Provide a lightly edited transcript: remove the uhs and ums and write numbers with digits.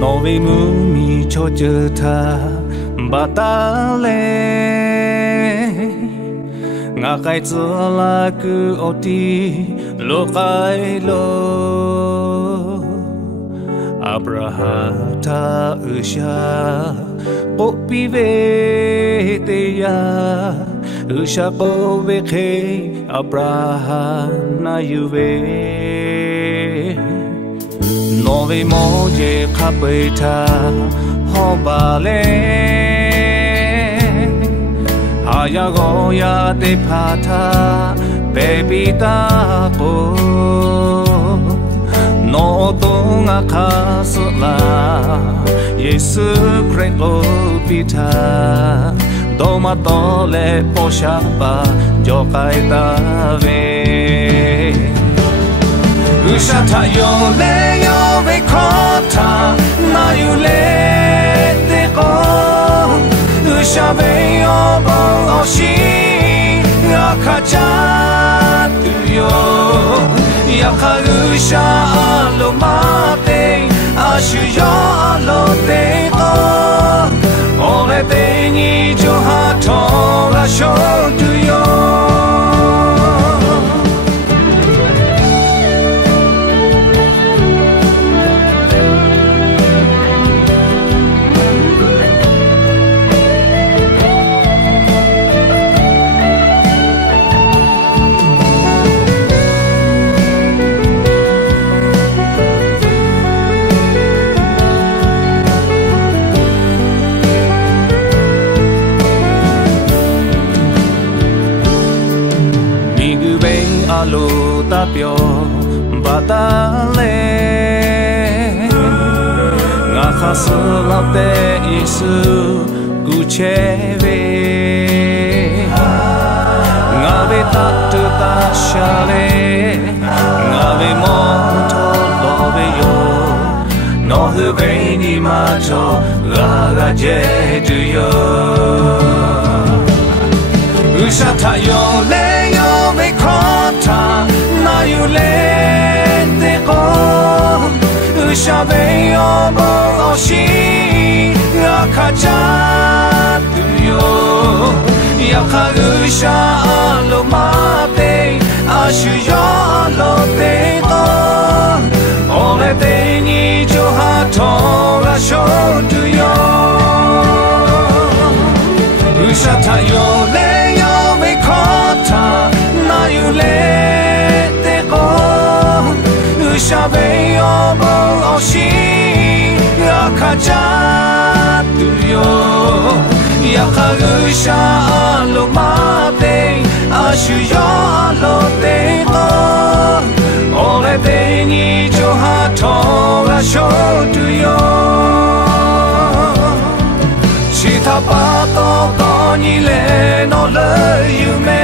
너의 몸이 젖었다 바달래 ngakai tsala ku oti lokai lo abrahata usha popi ve te ya usha ko ve ke abrahana yuve Nove moje kapeta hobale Hayagoya de pata bebita ko No tunga kasla Yesu Kristo pita Doma tole poshapa jokai tave Ushata yole yove kota na yule te ko Ushave yobo oshi yakacha tuyo Yaka usha alo mate ashu yo alo te ko Ole te ni jo hato ga sho tuyo Alo tapio batale nga khasulate isu gucheve nga ve tatu ta shale nga ve moto love yo no hube ni macho ga je tu yo ushata yo le yo me kota na yule te ko ushabe yo bo oshi yakacha tuyo yakarusha alo mate ashu yo alo te ko ole te ni jo hato ga sho tuyo ushata yo le yo me kota na yule te ko ushabe yo bo oshi yakacha tuyo yakarusha alo mate ashu yo alo te ko ole te ni jo hato ga sho tuyo chita pato ko ni le no le yume